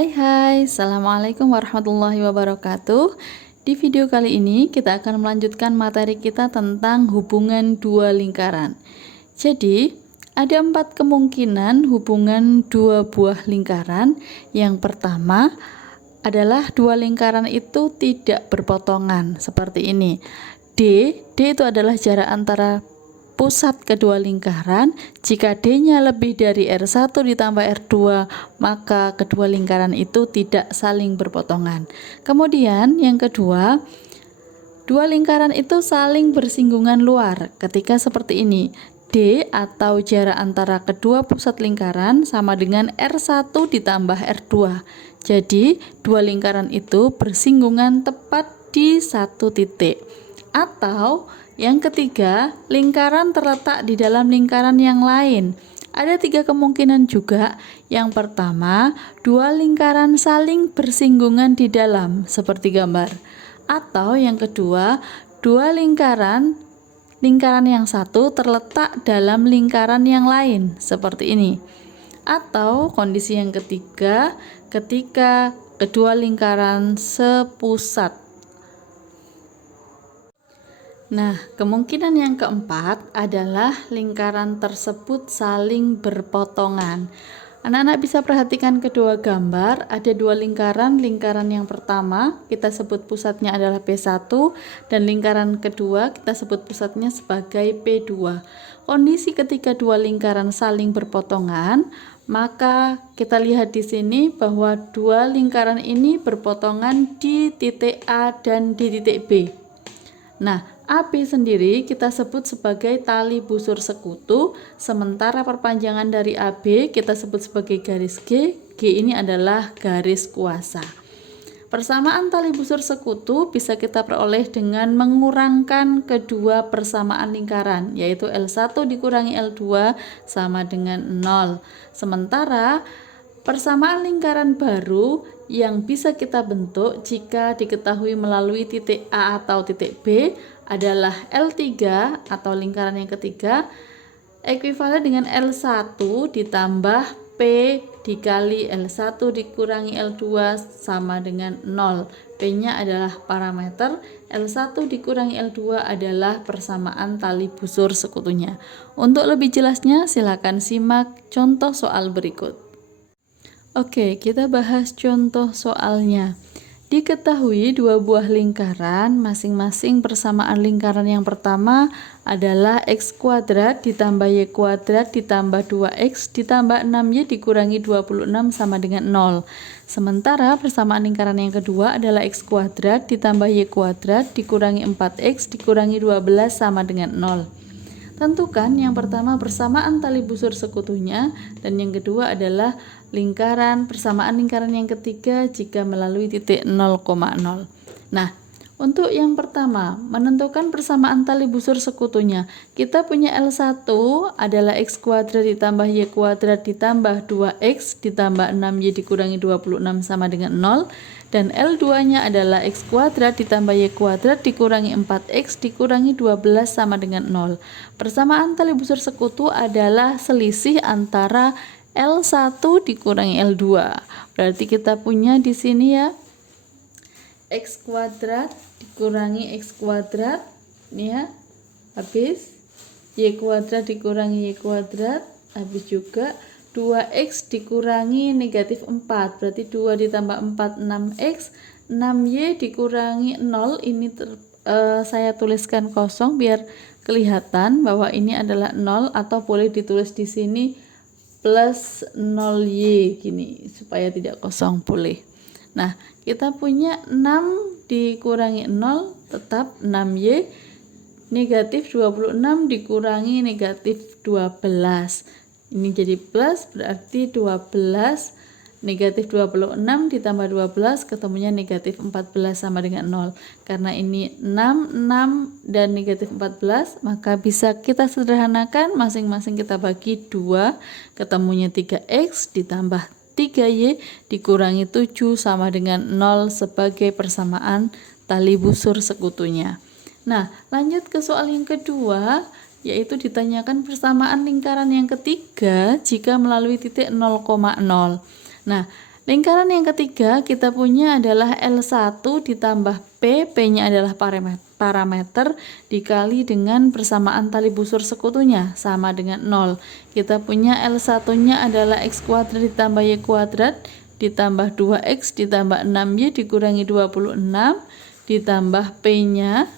Hai, Assalamualaikum warahmatullahi wabarakatuh. Di video kali ini kita akan melanjutkan materi kita tentang hubungan dua lingkaran. Jadi, ada 4 kemungkinan hubungan dua buah lingkaran. Yang pertama adalah dua lingkaran itu tidak berpotongan, seperti ini. D itu adalah jarak antara pusat kedua lingkaran. Jika D-nya lebih dari R1 ditambah R2, maka kedua lingkaran itu tidak saling berpotongan. Kemudian yang kedua, dua lingkaran itu saling bersinggungan luar. Ketika seperti ini, D atau jarak antara kedua pusat lingkaran sama dengan R1 ditambah R2. Jadi, dua lingkaran itu bersinggungan tepat di satu titik. Atau yang ketiga, lingkaran terletak di dalam lingkaran yang lain. Ada 3 kemungkinan juga. Yang pertama, dua lingkaran saling bersinggungan di dalam, seperti gambar. Atau yang kedua, dua lingkaran yang satu terletak dalam lingkaran yang lain, seperti ini. Atau kondisi yang ketiga, ketika kedua lingkaran sepusat. Nah, kemungkinan yang keempat adalah lingkaran tersebut saling berpotongan. Anak-anak bisa perhatikan kedua gambar, ada dua lingkaran. Lingkaran yang pertama kita sebut pusatnya adalah P1, dan lingkaran kedua kita sebut pusatnya sebagai P2. Kondisi ketika dua lingkaran saling berpotongan, maka kita lihat di sini bahwa dua lingkaran ini berpotongan di titik A dan di titik B. Nah, AB sendiri kita sebut sebagai tali busur sekutu, sementara perpanjangan dari AB kita sebut sebagai garis G. G ini adalah garis kuasa. Persamaan tali busur sekutu bisa kita peroleh dengan mengurangkan kedua persamaan lingkaran, yaitu L1 dikurangi L2 sama dengan 0. Sementara persamaan lingkaran baru yang bisa kita bentuk jika diketahui melalui titik A atau titik B adalah L3 atau lingkaran yang ketiga ekuivalen dengan L1 ditambah P dikali L1 dikurangi L2 sama dengan 0. P-nya adalah parameter, L1 dikurangi L2 adalah persamaan tali busur sekutunya. Untuk lebih jelasnya silakan simak contoh soal berikut. Oke, kita bahas contoh soalnya. Diketahui dua buah lingkaran, masing-masing persamaan lingkaran yang pertama adalah x kuadrat ditambah y kuadrat ditambah 2x ditambah 6y dikurangi 26 sama dengan 0. Sementara persamaan lingkaran yang kedua adalah x kuadrat ditambah y kuadrat dikurangi 4x dikurangi 12 sama dengan 0. Tentukan yang pertama persamaan tali busur sekutunya, dan yang kedua adalah persamaan lingkaran yang ketiga jika melalui titik 0,0. Nah, untuk yang pertama, menentukan persamaan tali busur sekutunya, kita punya L1 adalah x kuadrat ditambah y kuadrat ditambah 2x ditambah 6y dikurangi 26 sama dengan 0, dan L2-nya adalah x kuadrat ditambah y kuadrat dikurangi 4x dikurangi 12 sama dengan 0. Persamaan tali busur sekutu adalah selisih antara L1 dikurangi L2. Berarti kita punya di sini ya x kuadrat dikurangi x kuadrat, ini ya, habis y kuadrat dikurangi y kuadrat, habis juga 2x dikurangi negatif 4, berarti 2 ditambah 4 6x, 6y dikurangi 0, ini saya tuliskan kosong biar kelihatan bahwa ini adalah 0, atau boleh ditulis di sini plus 0y gini supaya tidak kosong, boleh. Nah, kita punya 6 dikurangi 0 tetap 6y, negatif 26 dikurangi negatif 12, ini jadi plus, berarti 12 negatif 26 ditambah 12 ketemunya negatif 14 sama dengan 0. Karena ini 6 dan negatif 14, maka bisa kita sederhanakan, masing-masing kita bagi 2, ketemunya 3x ditambah 3y dikurangi 7 sama dengan 0 sebagai persamaan tali busur sekutunya. Nah, lanjut ke soal yang kedua, yaitu ditanyakan persamaan lingkaran yang ketiga jika melalui titik 0,0. Nah, Lingkaran yang ketiga kita punya adalah L1 ditambah P, P-nya adalah parameter dikali dengan persamaan tali busur sekutunya sama dengan 0. Kita punya L1-nya adalah X kuadrat ditambah Y kuadrat ditambah 2X ditambah 6Y dikurangi 26 ditambah P-nya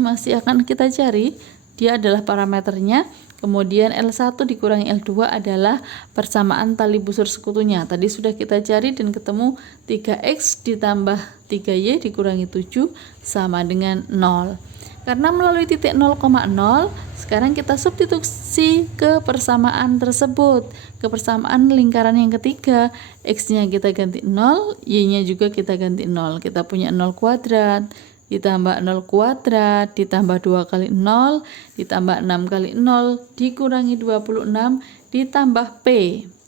masih akan kita cari, dia adalah parameternya. Kemudian L1 dikurangi L2 adalah persamaan tali busur sekutunya. Tadi sudah kita cari dan ketemu 3X ditambah 3Y dikurangi 7 sama dengan 0. Karena melalui titik 0,0, sekarang kita substitusi ke persamaan tersebut. Ke persamaan lingkaran yang ketiga, X-nya kita ganti 0, Y-nya juga kita ganti 0. Kita punya 0 kuadrat ditambah 0 kuadrat ditambah 2 kali 0 ditambah 6 kali 0 dikurangi 26 ditambah P,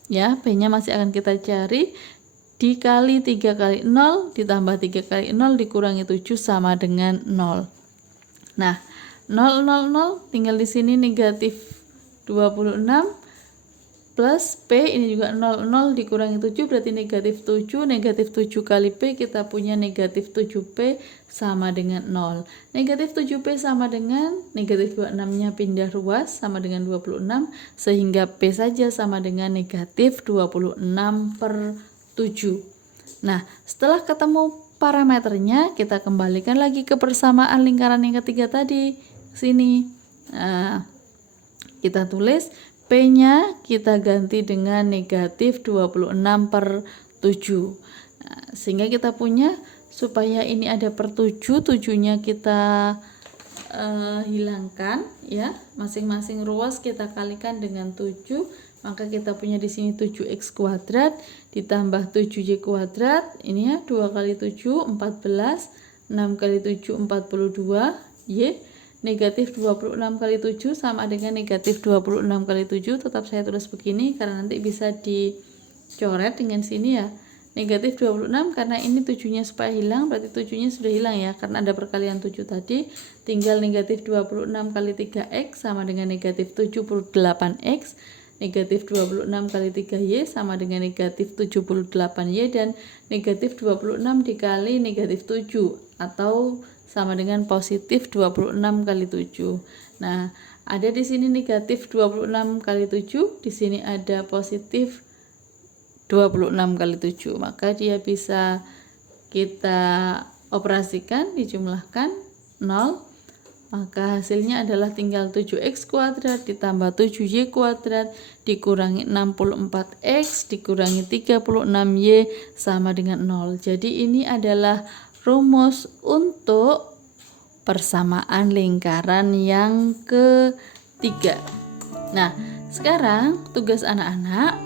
ya, P-nya masih akan kita cari, dikali 3 kali 0 ditambah 3 kali 0 dikurangi 7 sama dengan 0. Nah, 0, 0, 0 tinggal di sini negatif 26 plus P, ini juga 0, 0 dikurangi 7 berarti negatif 7. Negatif 7 kali P kita punya negatif 7P sama dengan 0. Negatif 7P sama dengan negatif 26 nya pindah ruas sama dengan 26, sehingga P saja sama dengan negatif 26 per 7. Nah, setelah ketemu parameternya, kita kembalikan lagi ke persamaan lingkaran yang ketiga tadi sini. Nah, kita tulis P-nya kita ganti dengan negatif 26 per 7. Nah, sehingga kita punya, supaya ini ada per 7, 7-nya kita hilangkan, ya. Masing-masing ruas kita kalikan dengan 7, maka kita punya di sini 7x kuadrat ditambah 7y kuadrat. Ini ya, 2 kali 7 14, 6 kali 7 42, y. Negatif 26 kali 7 sama dengan negatif 26 kali 7. Tetap saya tulis begini karena nanti bisa dicoret dengan sini ya. Negatif 26 karena ini 7-nya supaya hilang, berarti 7-nya sudah hilang ya, karena ada perkalian 7 tadi. Tinggal negatif 26 kali 3x sama dengan negatif 78x. Negatif 26 kali 3y sama dengan negatif 78y, dan negatif 26 dikali negatif 7 atau sama dengan positif 26 kali 7. Nah, ada di sini negatif 26 kali 7, di sini ada positif 26 kali 7. Maka dia bisa kita operasikan, dijumlahkan 0. Maka hasilnya adalah tinggal 7x kuadrat ditambah 7y kuadrat dikurangi 64x dikurangi 36y sama dengan 0. Jadi ini adalah rumus untuk persamaan lingkaran yang ketiga. Nah, sekarang tugas anak-anak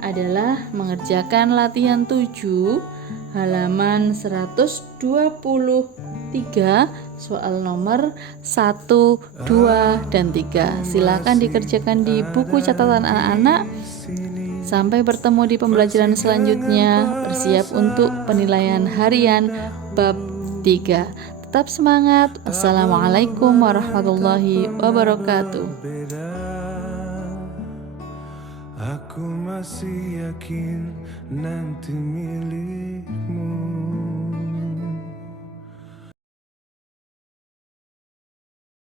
adalah mengerjakan latihan 7 halaman 123 soal nomor 1, 2, dan 3. Silakan dikerjakan di buku catatan anak-anak. Sampai bertemu di pembelajaran selanjutnya. Bersiap untuk penilaian harian bab 3. Tetap semangat. Assalamualaikum warahmatullahi wabarakatuh. Aku masih yakin nanti milikmu.